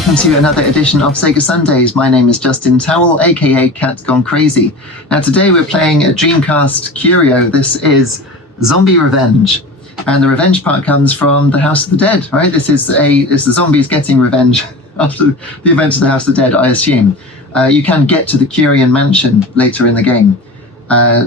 welcome to another edition of Sega Sundays. My name is Justin Towell, aka Cat Gone Crazy. Now today we're playing a Dreamcast curio. This is Zombie Revenge. And the revenge part comes from the House of the Dead, right? It's the zombies getting revenge after the events of the House of the Dead, I assume. You can get to the Curian Mansion later in the game.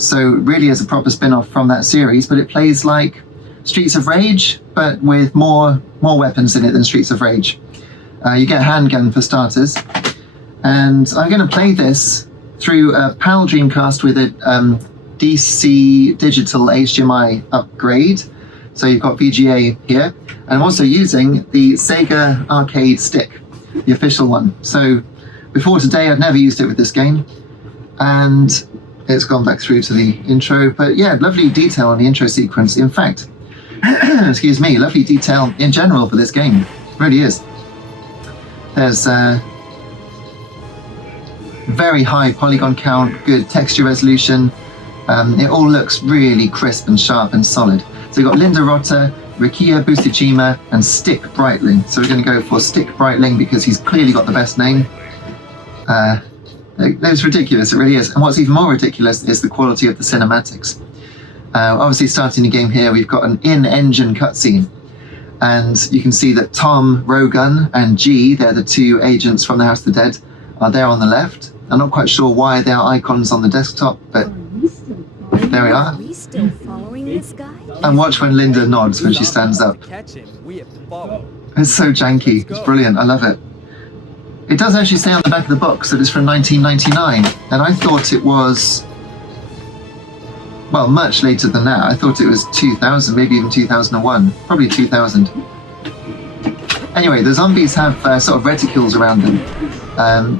So it really is a proper spin-off from that series, but it plays like Streets of Rage, but with more weapons in it than Streets of Rage. You get a handgun for starters. And I'm going to play this through a PAL Dreamcast with a DC digital HDMI upgrade. So you've got VGA here. And I'm also using the Sega arcade stick, the official one. So before today, I'd never used it with this game. And it's gone back through to the intro. But yeah, lovely detail on the intro sequence. In fact, excuse me, lovely detail in general for this game. It really is. There's very high polygon count, good texture resolution. It all looks really crisp and sharp and solid. So you've got Linda Rotter, Rikia Bustajima, and Stick Brightling. So we're going to go for Stick Brightling because he's clearly got the best name. It's ridiculous, it really is. And what's even more ridiculous is the quality of the cinematics. Obviously, starting the game here, we've got an in-engine cutscene. And you can see that Tom, Rogun, and G, they're the two agents from the House of the Dead, are there on the left. I'm not quite sure why they are icons on the desktop, but there we are. And watch when Linda nods when she stands up. It's so janky. It's brilliant. I love it. It does actually say on the back of the box that it's from 1999, and I thought it was, well, much later than that. I thought it was 2000, maybe even 2001, probably 2000. Anyway, the zombies have sort of reticules around them,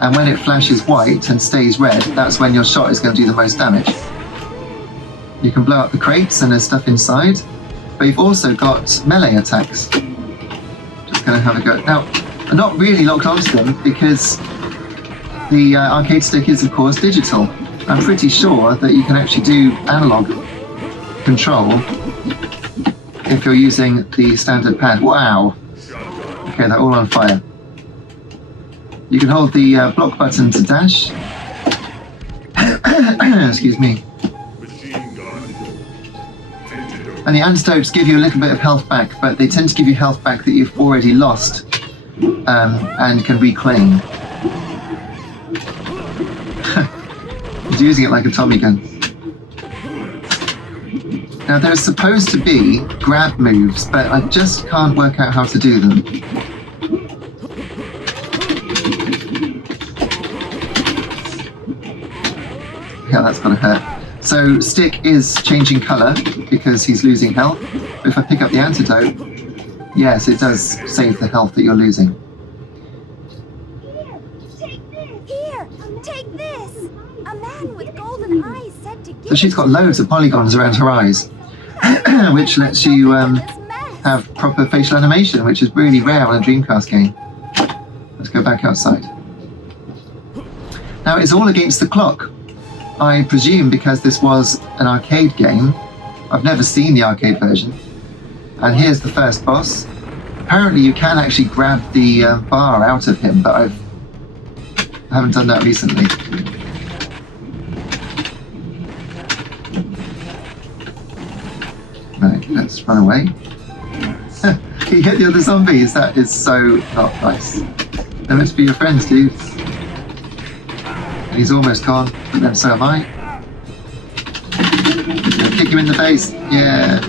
and when it flashes white and stays red, that's when your shot is going to do the most damage. You can blow up the crates and there's stuff inside, but you've also got melee attacks. Just going to have a go. Now, I'm not really locked onto them because the arcade stick is, of course, digital. I'm pretty sure that you can actually do analog control if you're using the standard pad. Wow! Okay, they're all on fire. You can hold the block button to dash. Excuse me. And the antidotes give you a little bit of health back, but they tend to give you health back that you've already lost and can reclaim. He's using it like a Tommy gun. Now there's supposed to be grab moves, but I just can't work out how to do them. Yeah, that's gonna hurt. So Stick is changing colour because he's losing health. If I pick up the antidote, yes, it does save the health that you're losing. Here, take this. A man with golden eyes said to give. So she's got loads of polygons around her eyes, which lets you have proper facial animation, which is really rare on a Dreamcast game. Let's go back outside. Now it's all against the clock. I presume because this was an arcade game. I've never seen the arcade version. And here's the first boss. Apparently you can actually grab the bar out of him, but I haven't done that recently. Right, let's run away. He hit the other zombies. That is so not nice. They must be your friends, dude. And he's almost gone, but then so am I. Kick him in the face. Yeah.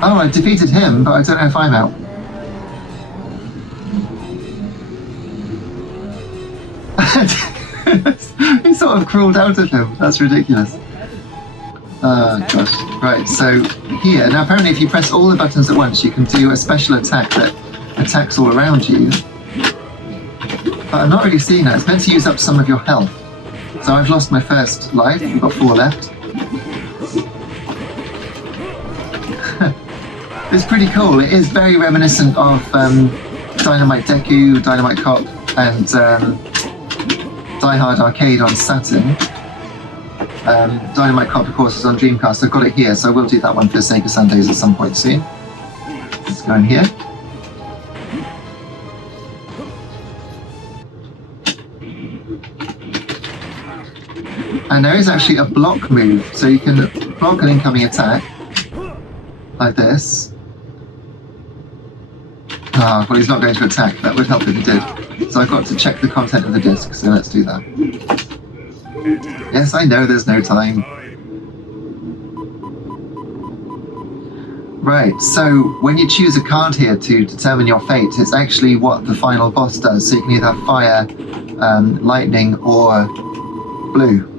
Oh, I defeated him, but I don't know if I'm out. He sort of crawled out of him. That's ridiculous. Oh, gosh. Right, so here. Now, apparently if you press all the buttons at once, you can do a special attack that attacks all around you. But I'm not really seeing that. It's meant to use up some of your health. So I've lost my first life. We've got 4 left. It's pretty cool. It is very reminiscent of Dynamite Deku, Dynamite Cop, and Die Hard Arcade on Saturn. Dynamite Cop, of course, is on Dreamcast. I've got it here, so we'll do that one for Sega Sundays at some point soon. Let's go in here. And there is actually a block move, so you can block an incoming attack like this. Ah, well, he's not going to attack. That would help if he did. So I've got to check the content of the disc, so let's do that. Yes, I know there's no time. Right, so when you choose a card here to determine your fate, it's actually what the final boss does. So you can either have fire, lightning, or blue.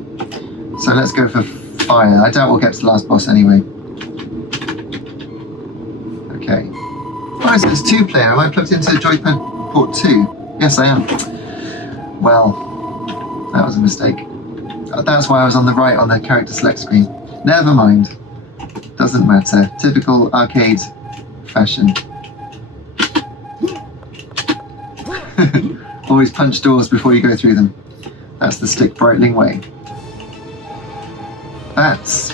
So let's go for fire. I doubt we'll get to the last boss anyway. Okay. Oh, so it's 2-player. Am I plugged into joypad port 2? Yes, I am. Well, that was a mistake. That's why I was on the right on the character select screen. Never mind. Doesn't matter. Typical arcade fashion. Always punch doors before you go through them. That's the Stick Breitling way. Bats.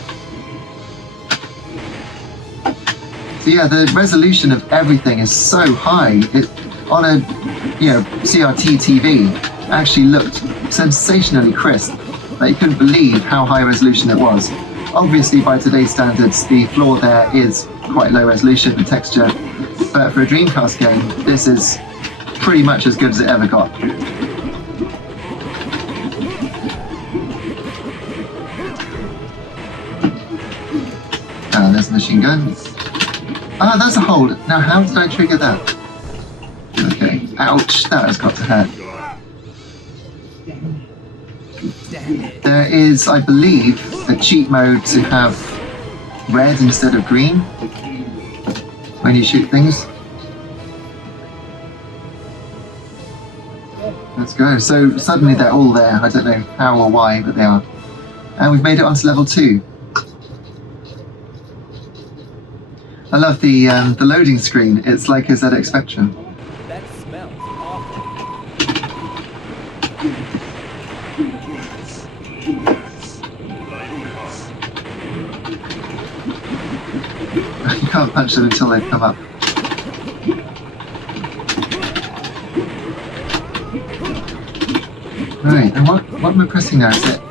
So yeah, the resolution of everything is so high. It on a CRT TV actually looked sensationally crisp. Like you couldn't believe how high resolution it was. Obviously, by today's standards, the floor there is quite low resolution, the texture. But for a Dreamcast game, this is pretty much as good as it ever got. There's a machine gun. Ah, that's a hold. Now, how did I trigger that? Okay. Ouch, that has got to hurt. There is, I believe, a cheat mode to have red instead of green when you shoot things. Let's go. So suddenly they're all there. I don't know how or why, but they are. And we've made it onto level 2. I love the loading screen. It's like a ZX Spectrum. That smells awful. You can't punch them until they've come up. Right, and what am I pressing now? Is it?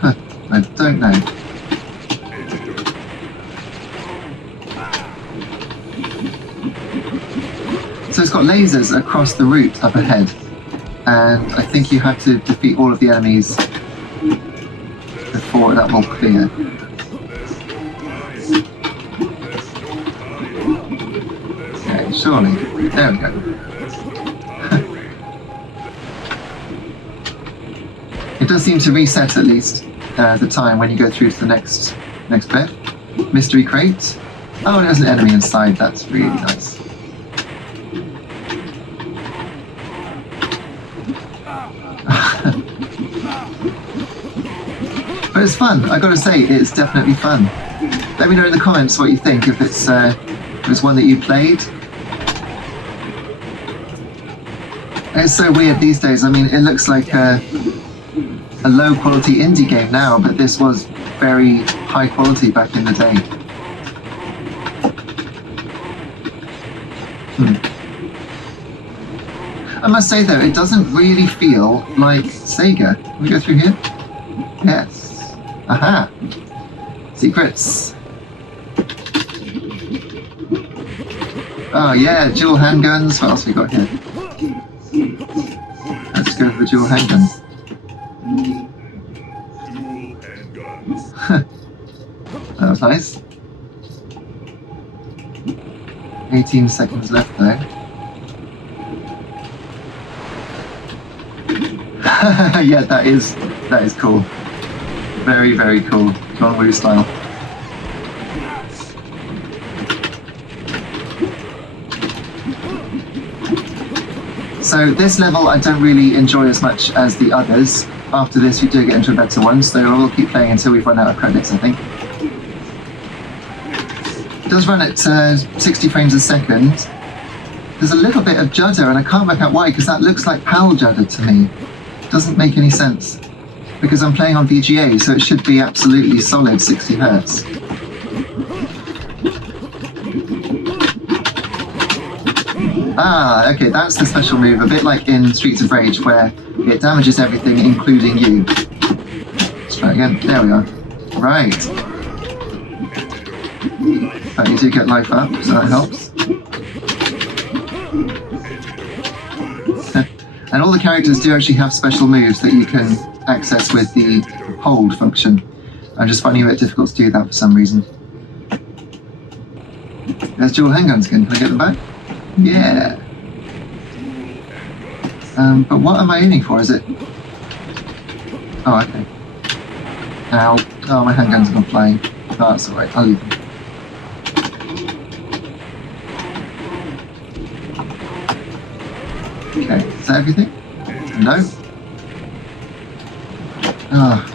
Huh, I don't know. So it's got lasers across the route up ahead, and I think you have to defeat all of the enemies before that will clear. Okay, surely. There we go. It does seem to reset at least the time when you go through to the next bit. Mystery crate. Oh, and there's an enemy inside. That's really nice. But it's fun. I gotta say, it's definitely fun. Let me know in the comments what you think. If it's one that you played. It's so weird these days. I mean, it looks like a low quality indie game now, but this was very high quality back in the day. I must say though, it doesn't really feel like Sega. Can we go through here? Yes. Aha! Secrets. Oh yeah, dual handguns. What else have we got here? Let's go for the dual handgun. That was nice. 18 seconds left though. Yeah, that is cool. Very, very cool. John Woo style. So this level I don't really enjoy as much as the others. After this we do get into a better one, so we'll keep playing until we've run out of credits, I think. It does run at 60 frames a second. There's a little bit of judder, and I can't work out why, because that looks like PAL judder to me. Doesn't make any sense. because I'm playing on VGA, so it should be absolutely solid 60 hertz. Ah, okay, that's the special move, a bit like in Streets of Rage, where it damages everything, including you. Let's try again. There we are. Right. But you do get life up, so that helps. And all the characters do actually have special moves that you can access with the hold function. I'm just finding it a bit difficult to do that for some reason. There's dual handgun skin. Can I get them back? Yeah. But what am I aiming for? Is it? Oh, okay. Ow. Oh, my handgun's gone flying. Oh, that's alright. I'll leave them. Okay. Is that everything? No. Ah.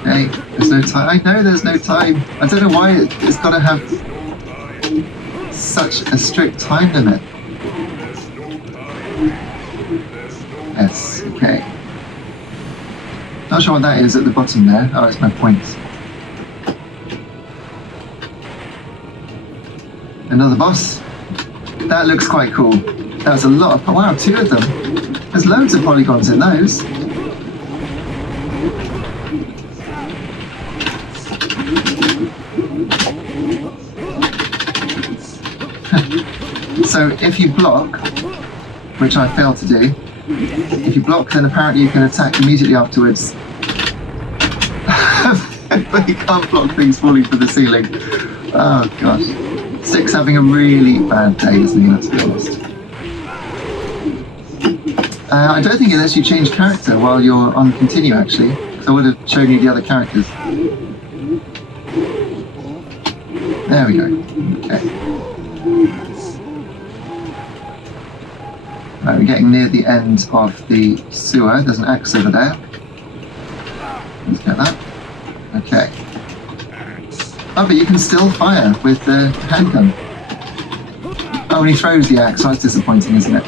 Okay. There's no time. I know there's no time. I don't know why it's got to have such a strict time limit. Yes, okay. Not sure what that is at the bottom there. Oh, it's my points. Another boss. That looks quite cool. That's a lot of... Wow, 2 of them. There's loads of polygons in those. So if you block, which I failed to do, if you block, then apparently you can attack immediately afterwards. But you can't block things falling from the ceiling. Oh gosh. Stick's having a really bad day, isn't he? Let's be honest. I don't think it lets you change character while you're on continue, actually. So I would have shown you the other characters. There we go. Okay. Right, we're getting near the end of the sewer. There's an axe over there. Let's get that. Okay. Oh, but you can still fire with the handgun. Oh, and he throws the axe. That's disappointing, isn't it?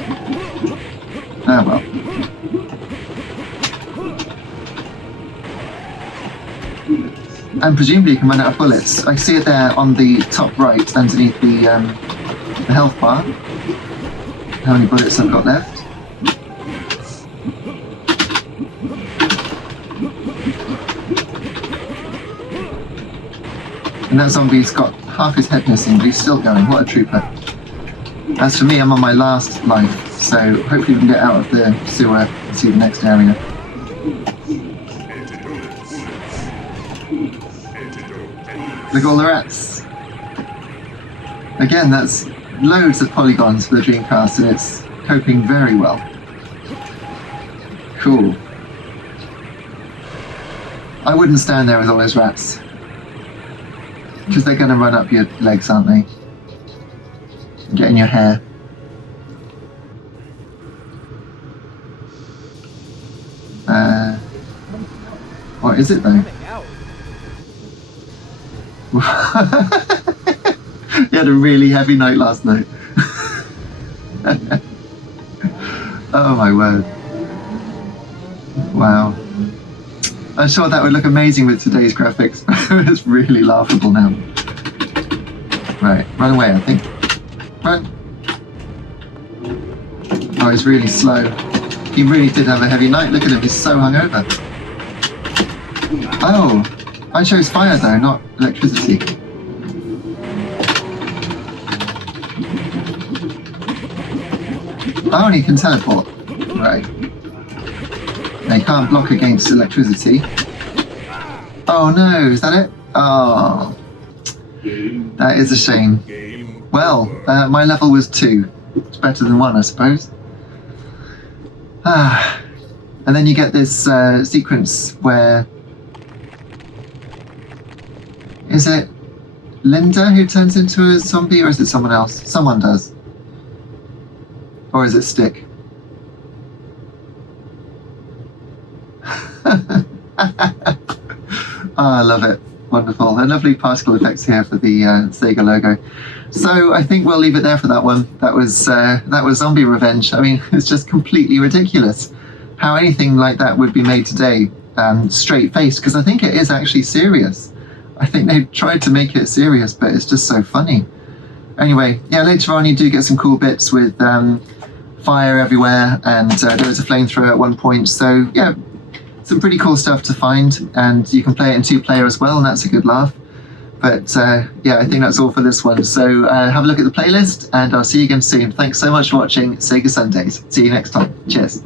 Ah, well. And presumably you can run out of bullets. I see it there on the top right, underneath the health bar. How many bullets I've got left. And that zombie's got half his head missing, but he's still going. What a trooper. As for me, I'm on my last life, so hopefully we can get out of the sewer and see the next area. Look at all the rats. Again, that's loads of polygons for the Dreamcast, and it's coping very well. Cool. I wouldn't stand there with all those rats, because they're going to run up your legs, aren't they? Get in your hair. What is it though? You had a really heavy night last night. Oh my word. Wow. I'm sure that would look amazing with today's graphics. It's really laughable now. Right, run away, I think. Run. Oh, he's really slow. He really did have a heavy night. Look at him, he's so hungover. Oh, I chose fire though, not electricity. Oh, and he can teleport. Right. They can't block against electricity. Oh no, is that it? Oh. That is a shame. Well, my level was 2. It's better than 1, I suppose. Ah. And then you get this sequence where... Is it Linda who turns into a zombie, or is it someone else? Someone does. Or is it Stick? Oh, I love it. Wonderful. And lovely particle effects here for the Sega logo. So I think we'll leave it there for that one. That was Zombie Revenge. I mean, it's just completely ridiculous. how anything like that would be made today, straight faced, because I think it is actually serious. I think they've tried to make it serious, but it's just so funny. Anyway, yeah, later on you do get some cool bits with fire everywhere, and there is a flamethrower at one point. So yeah, some pretty cool stuff to find, and you can play it in 2-player as well, and that's a good laugh. But yeah, I think that's all for this one. So have a look at the playlist, and I'll see you again soon. Thanks so much for watching Sega Sundays. See you next time. Cheers.